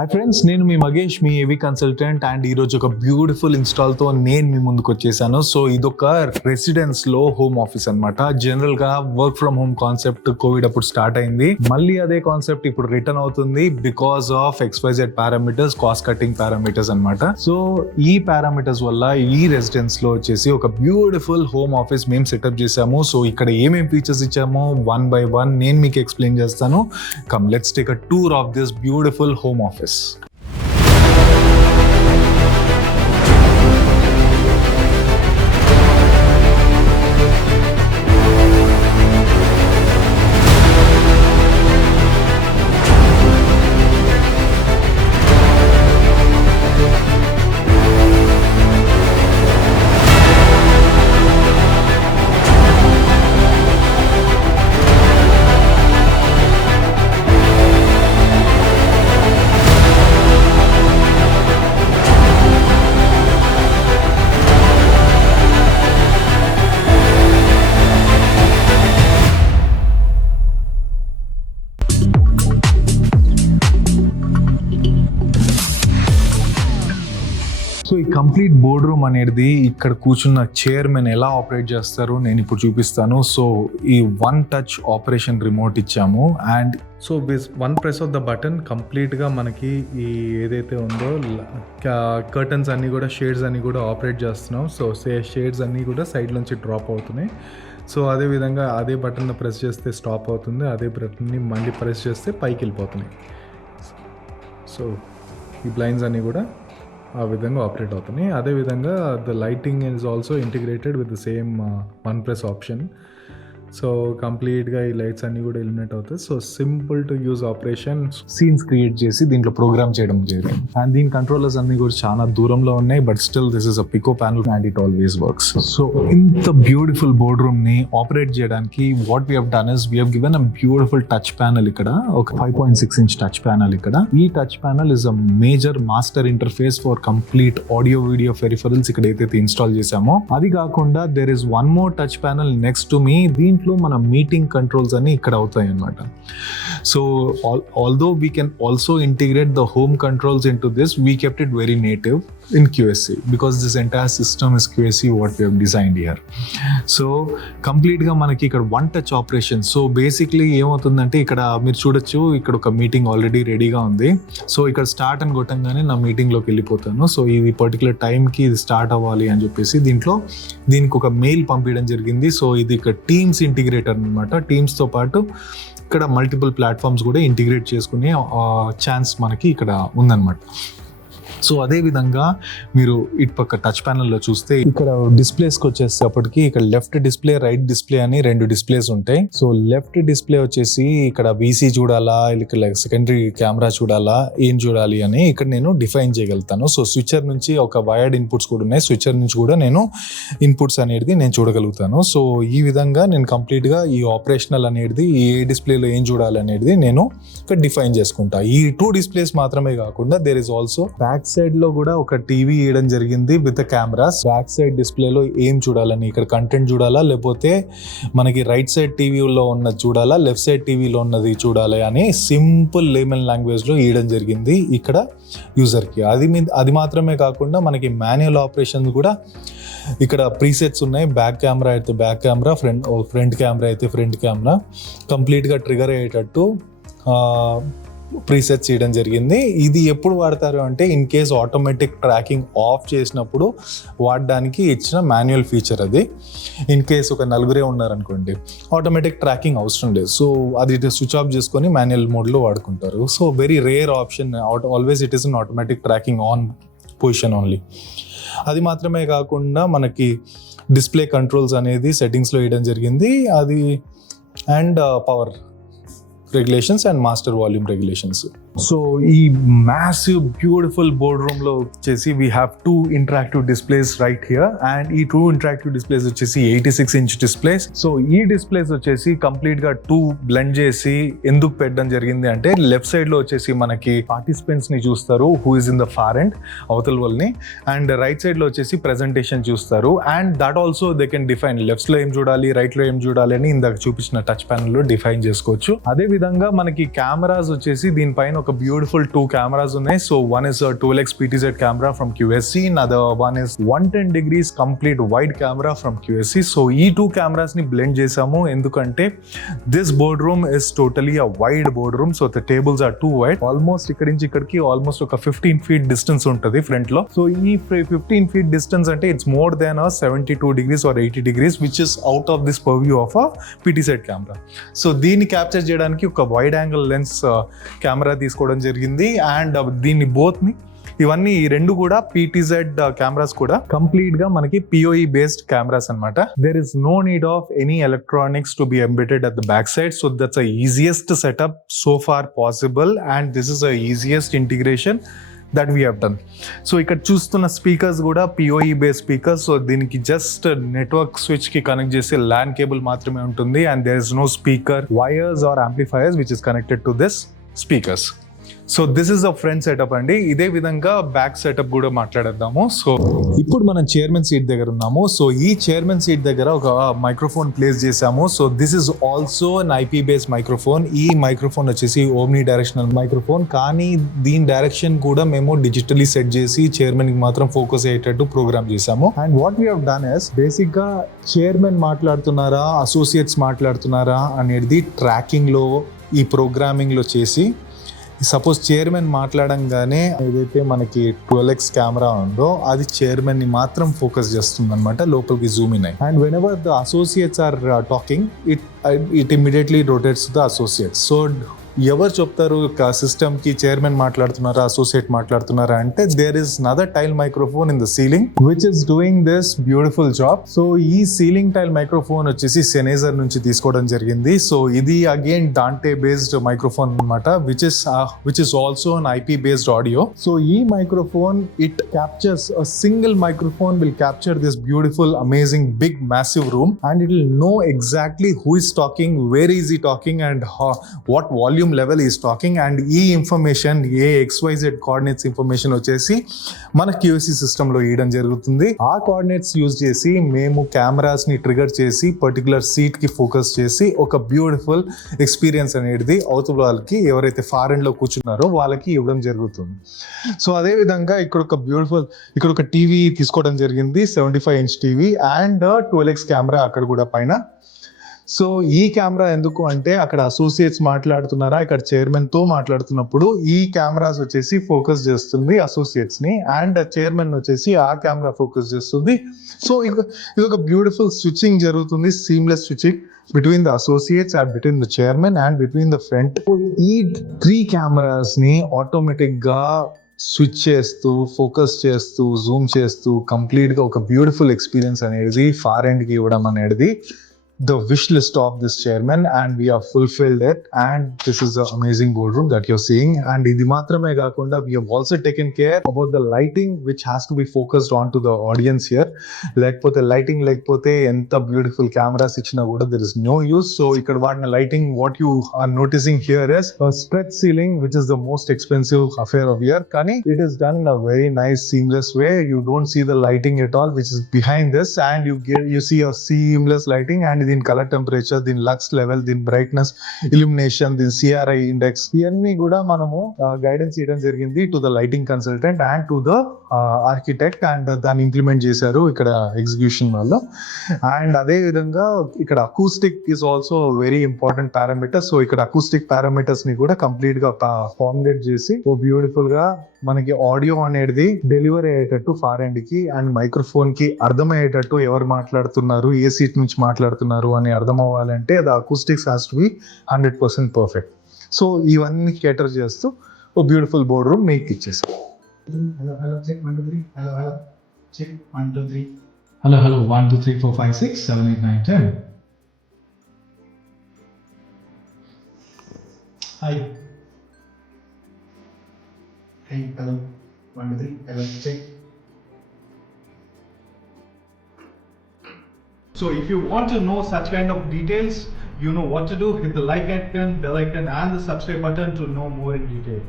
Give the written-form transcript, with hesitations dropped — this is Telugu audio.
హాయ్ ఫ్రెండ్స్, నేను మీ మగేష్, మీ ఏవి కన్సల్టెంట్. అండ్ ఈరోజు ఒక బ్యూటిఫుల్ ఇన్స్టాల్తో నేను మీ ముందుకు వచ్చేసాను. సో ఇదొక రెసిడెన్స్లో హోమ్ ఆఫీస్ అనమాట. జనరల్గా work from home concept Covid అప్పుడు స్టార్ట్ అయింది. మళ్ళీ అదే కాన్సెప్ట్ ఇప్పుడు రిటర్న్ అవుతుంది because of XYZ parameters, cost cutting parameters అనమాట. సో ఈ పారామీటర్స్ వల్ల ఈ రెసిడెన్స్లో వచ్చేసి ఒక బ్యూటిఫుల్ హోమ్ ఆఫీస్ మేము సెటప్ చేసాము. సో ఇక్కడ ఏమేమి ఫీచర్స్ ఇచ్చామో వన్ బై వన్ నేను మీకు ఎక్స్ప్లెయిన్ చేస్తాను. Come let's take a tour of this beautiful home office. So ఈ కంప్లీట్ బోర్డ్ రూమ్ అనేది ఇక్కడ కూర్చున్న చైర్మెన్ ఎలా ఆపరేట్ చేస్తారు నేను ఇప్పుడు చూపిస్తాను. సో ఈ వన్ టచ్ ఆపరేషన్ రిమోట్ ఇచ్చాము. And so one press of the button కంప్లీట్గా మనకి ఈ ఏదైతే ఉందో కర్టన్స్ అన్నీ కూడా, షేడ్స్ అన్నీ కూడా ఆపరేట్ చేస్తున్నాం. సో షేడ్స్ అన్నీ కూడా సైడ్ నుంచి డ్రాప్ అవుతున్నాయి. సో అదేవిధంగా అదే బటన్ ప్రెస్ చేస్తే స్టాప్ అవుతుంది, అదే బటన్ని మళ్ళీ ప్రెస్ చేస్తే పైకి వెళ్ళిపోతున్నాయి. సో ఈ బ్లైండ్స్ అన్నీ కూడా ఆ విధంగా ఆపరేట్ అవుతున్నాయి. అదేవిధంగా the lighting is also integrated with the same one press option. So కంప్లీట్గా ఈ లైట్స్ అన్నీ కూడా ఇల్యుమినేట్ అవుతాయి. So simple to use operation, scenes create చేసి దీంట్లో ప్రోగ్రామ్ చేయడం జరిగింది. అండ్ దీని కంట్రోలర్స్ అన్ని కూడా చాలా దూరంలో ఉన్నాయి, but still this is a pico panel and it always works. So ఇంత బ్యూటిఫుల్ బోర్డ్ రూమ్ ని ఆపరేట్ చేయడానికి what we have done is we have given a beautiful touch panel. ఇక్కడ ఒక 5.6 inch టచ్ ప్యానల్. ఇక్కడ ఈ touch panel is a major master interface for complete audio video peripherals ఇక్కడ ఏదైతే ఇన్స్టాల్ చేసామో. అది కాకుండా there is one more touch panel next to మీ. దీంట్లో మన మీటింగ్ కంట్రోల్స్ అన్ని ఇక్కడ అవుతాయి అన్నమాట. So although we can also integrate the home controls in to this, we kept it very native in QSC because this entire system is QSC what we have designed here. So complete గా మనకి ఇక్కడ one touch operation. So basically ఏమవుతుందంటే ఇక్కడ మీరు చూడొచ్చు, ఇక్కడ ఒక మీటింగ్ ఆల్రెడీ రెడీగా ఉంది. సో ఇక్కడ స్టార్ట్ అని కొట్టంగానే నా మీటింగ్లోకి వెళ్ళిపోతాను. సో ఇది పర్టికులర్ టైంకి ఇది స్టార్ట్ అవ్వాలి అని చెప్పేసి దీనికి ఒక మెయిల్ పంపించడం జరిగింది. సో ఇది ఇక్కడ టీమ్స్ ఇంటిగ్రేటర్ అనమాట. టీమ్స్తో పాటు ఇక్కడ మల్టిపుల్ ప్లాట్ఫామ్స్ కూడా ఇంటిగ్రేట్ చేసుకునే ఛాన్స్ మనకి ఇక్కడ ఉందన్నమాట. సో అదే విధంగా మీరు ఇటు పక్క టచ్ ప్యానల్లో చూస్తే ఇక్కడ డిస్ప్లేస్కి వచ్చేసేపటికి ఇక్కడ లెఫ్ట్ డిస్ప్లే, రైట్ డిస్ప్లే అని రెండు డిస్ప్లేస్ ఉంటాయి. సో లెఫ్ట్ డిస్ప్లే వచ్చేసి ఇక్కడ VC చూడాలా, ఇక్కడ సెకండరీ కెమెరా చూడాలా, ఏం చూడాలి అని ఇక్కడ నేను డిఫైన్ చేయగలుగుతాను. సో స్విచర్ నుంచి ఒక వైర్డ్ ఇన్పుట్స్ కూడా ఉన్నాయి, స్విచర్ నుంచి కూడా నేను ఇన్పుట్స్ అనేది నేను చూడగలుగుతాను. సో ఈ విధంగా నేను కంప్లీట్గా ఈ ఆపరేషనల్ అనేది ఏ డిస్ప్లేలో ఏం చూడాలి అనేది నేను ఇక్కడ డిఫైన్ చేసుకుంటా. ఈ 2 డిస్ప్లేస్ మాత్రమే కాకుండా there is also back side లో కూడా ఒక టీవీ ఇవ్వడం జరిగింది విత్ కెమెరాస్. బ్యాక్ సైడ్ డిస్ప్లేలో ఏం చూడాలని, ఇక్కడ కంటెంట్ చూడాలా, లేకపోతే మనకి రైట్ సైడ్ టీవీలో ఉన్నది చూడాలా, లెఫ్ట్ సైడ్ టీవీలో ఉన్నది చూడాలి అని సింపుల్ లేమన్ లాంగ్వేజ్ లో ఇవ్వడం జరిగింది ఇక్కడ యూజర్కి. అది మాత్రమే కాకుండా మనకి మాన్యువల్ ఆపరేషన్ కూడా ఇక్కడ ప్రీసెట్స్ ఉన్నాయి. బ్యాక్ కెమెరా అయితే బ్యాక్ కెమెరా, ఫ్రంట్ కెమెరా అయితే ఫ్రంట్ కెమెరా కంప్లీట్గా ట్రిగర్ అయ్యేటట్టు ప్రీసెట్ చేయడం జరిగింది. ఇది ఎప్పుడు వాడతారు అంటే in case automatic tracking of చేసినప్పుడు వాడడానికి ఇచ్చిన మాన్యువల్ ఫీచర్ అది. ఇన్ కేస్ ఒక నలుగురే ఉన్నారనుకోండి, ఆటోమేటిక్ ట్రాకింగ్ అవసరం లేదు. సో అది స్విచ్ ఆఫ్ చేసుకొని మాన్యువల్ మోడ్లో వాడుకుంటారు. So very rare option. Always it is an automatic tracking on position only. అది మాత్రమే కాకుండా మనకి డిస్ప్లే కంట్రోల్స్ అనేది సెట్టింగ్స్లో వేయడం జరిగింది. అది and power regulations and master volume regulations. So ఈ మ్యాసివ్ బ్యూటిఫుల్ బోర్డ్ రూమ్ లో వచ్చేసి we have 2 interactive displays right here, and ఈ 2 interactive displays వచ్చేసి 86 inch displays. సో ఈ డిస్ప్లేస్ వచ్చేసి కంప్లీట్ గా 2 బ్లెండ్ చేసి ఎందుకు పెట్టడం జరిగింది అంటే లెఫ్ట్ సైడ్ లో వచ్చేసి మనకి పార్టిసిపెంట్స్ ని చూస్తారు who is in the far end అవతల వాళ్ళని, అండ్ రైట్ సైడ్ లో వచ్చేసి ప్రెజెంటేషన్ చూస్తారు. And that also they can define left లో ఏం చూడాలి, రైట్ లో ఏం చూడాలి అని ఇందాక చూపించిన టచ్ ప్యానల్ లో డిఫైన్ చేసుకోవచ్చు. అదే విధంగా మనకి కెమెరాస్ వచ్చేసి దీనిపైన ఒక బ్యూటిఫుల్ 2 కెమెరాస్ ఉన్నాయి. So one is Twelx PTZ camera from QSC, another one is 110 degrees complete wide camera from QSC. So ఈ 2 కెమెరాస్ ని బ్లెండ్ చేసాము ఎందుకంటే this board room is totally a wide board room. So the tables are too wide. Almost ఇక్కడి నుంచి ఇక్కడికి ఆల్మోస్ట్ ఒక 15 feet డిస్టెన్స్ ఉంటుంది ఫ్రంట్ లో. సో ఈ 15 feet డిస్టెన్స్ అంటే it's more than 72 degrees or 80 degrees which is out of this purview of a PTZ camera. So దీన్ని క్యాప్చర్ చేయడానికి ఒక వైడ్ యాంగిల్ లెన్స్ కెమెరా తీసుకోవడం జరిగింది. అండ్ దీన్ని ఇవన్నీ ఈ రెండు కూడా PTZ కెమెరాస్ కూడా కంప్లీట్ గా మనకి PoE బేస్డ్ కెమెరాస్ అన్నమాట. There is no need of any electronics to be embedded at the back side. So that's easiest setup so far possible and this is easiest integration that we have done. So ఇక్కడ చూస్తున్న స్పీకర్స్ కూడా PoE బేస్డ్ స్పీకర్స్. సో దీనికి జస్ట్ నెట్వర్క్ స్విచ్ కి కనెక్ట్ చేసే LAN కేబుల్ మాత్రమే ఉంటుంది and there is no speaker wires or amplifiers which is connected to this speakers. So this is the front setup అండి. ఇదే విధంగా బ్యాక్ సెటప్ కూడా మాట్లాడేద్దాము. సో ఇప్పుడు మనం చైర్మన్ సీట్ దగ్గర ఉన్నాము. సో ఈ చైర్మన్ సీట్ దగ్గర ఒక మైక్రోఫోన్ ప్లేస్ చేసాము. So this is also an IP based microphone. ఈ మైక్రోఫోన్ వచ్చేసి ఓమ్ని డైరెక్షనల్ మైక్రోఫోన్, కానీ దీని డైరెక్షన్ కూడా మేము డిజిటలీ సెట్ చేసి చైర్మన్ కి మాత్రం ఫోకస్ అయ్యేటట్టు ప్రోగ్రామ్ చేసాము. And what we have done is basic గా చైర్మన్ మాట్లాడుతున్నారా అసోసియేట్స్ మాట్లాడుతున్నారా అనేది ట్రాకింగ్ లో ఈ ప్రోగ్రామింగ్ లో చేసి సపోజ్ చైర్మన్ మాట్లాడంగానే ఏదైతే మనకి Twelx కెమెరా ఉందో అది చైర్మన్ ని మాత్రం ఫోకస్ చేస్తుంది అనమాట, లోపలికి జూమ్ ఇన్ అయ్యి. And whenever the associates are talking it immediately rotates the associates. So ఎవరు చెప్తారు సిస్టమ్ కి చైర్మన్ మాట్లాడుతున్నారా అసోసియేట్ మాట్లాడుతున్నారా అంటే there is another tile microphone in the ceiling which is doing this beautiful job. So ఈ సీలింగ్ టైల్ మైక్రోఫోన్ వచ్చేసి సెనేజర్ నుంచి తీసుకోవడం జరిగింది. సో ఇది అగైన్ డాంటే బేస్డ్ మైక్రోఫోన్ అనమాట which is also an IP based audio. So ఈ microphone it captures a single microphone will capture this beautiful amazing big massive room and it will know exactly who is talking, where is he talking and what volume level is talking. and ఈ ఇన్ఫర్మేషన్ XYZ కోఆర్డినేట్స్ ఇన్ఫర్మేషన్ వచ్చేసి మన QSC సిస్టమ్ లో ఇవ్వడం జరుగుతుంది. ఆ కోఆర్డినేట్స్ యూజ్ చేసి మేము కెమెరాస్ ని ట్రిగర్ చేసి పర్టికులర్ సీట్ కి ఫోకస్ చేసి ఒక బ్యూటిఫుల్ ఎక్స్పీరియన్స్ అనేది అవతల వాళ్ళకి ఎవరైతే ఫారెన్ లో కూర్చున్నారో వాళ్ళకి ఇవ్వడం జరుగుతుంది. సో అదే విధంగా ఇక్కడ ఒక టీవీ తీసుకోవడం జరిగింది, 75-inch TV and Twelx camera అక్కడ కూడా పైన. సో ఈ కెమెరా ఎందుకు అంటే అక్కడ అసోసియేట్స్ మాట్లాడుతున్నారా ఇక్కడ చైర్మన్ తో మాట్లాడుతున్నప్పుడు ఈ కెమెరాస్ వచ్చేసి ఫోకస్ చేస్తుంది అసోసియేట్స్ ని అండ్ చైర్మన్ వచ్చేసి ఆ కెమెరా ఫోకస్ చేస్తుంది. సో ఇది ఒక బ్యూటిఫుల్ స్విచ్చింగ్ జరుగుతుంది, seamless switching between the associates and between the chairman and between the front. ఈ 3 కెమెరాస్ ని ఆటోమేటిక్ గా స్విచ్ చేస్తూ ఫోకస్ చేస్తూ జూమ్ చేస్తూ కంప్లీట్ గా ఒక బ్యూటిఫుల్ ఎక్స్పీరియన్స్ అనేది ఫార్ ఎండ్ కి ఇవ్వడం అనేది the wish list of this chairman and we have fulfilled it and this is the amazing boardroom that you're seeing. and idi maatrame gaakunda we have also taken care about the lighting which has to be focused on to the audience here. lekapothe lighting lekapothe enta beautiful cameras ichina kuda there is no use. so ikkada vaadina lighting what you are noticing here is a stretch ceiling which is the most expensive affair of here, kani it is done in a very nice seamless way. you don't see the lighting at all which is behind this and you see a seamless lighting and దీని కలర్ టెంపరేచర్, దీని లక్స్ లెవెల్, దీని బ్రైట్నెస్, ఇల్యూమినేషన్, దీని CRI ఇండెక్స్ ఇవన్నీ కూడా మనము గైడెన్స్ ఇవ్వడం జరిగింది to the lighting consultant and to the architect and దాన్ని ఇంప్లిమెంట్ చేశారు ఇక్కడ ఎగ్జిక్యూషన్ వాళ్ళు. అండ్ అదే విధంగా ఇక్కడ acoustic is also very important parameter. So ఇక్కడ అకూస్టిక్ పారామీటర్స్ ని కూడా కంప్లీట్ గా ఫార్ములేట్ చేసి బ్యూటిఫుల్ గా మనకి ఆడియో అనేది డెలివరీ అయ్యేటట్టు ఫార్ ఎండ్ కి అండ్ మైక్రోఫోన్ కి అర్థమయ్యేటట్టు ఎవరు మాట్లాడుతున్నారు ఏ సీట్ నుంచి మాట్లాడుతున్నారు అని అర్థం అవ్వాలంటే the acoustics has to be 100% perfect. So ఇవన్నీ కేటర్ చేస్తూ ఓ బ్యూటిఫుల్ బోర్డ్ రూమ్ మీకు ఇచ్చేసాం. Hello, check 1 2 3. Hello, check 1 2 3. Hello 1 2 3 4 5 6 7 8 9 10. Hi. Hey, hello 1 2 3. Hello, check. So if you want to know such kind of details, you know what to do. Hit the like icon, bell icon and the subscribe button to know more in detail.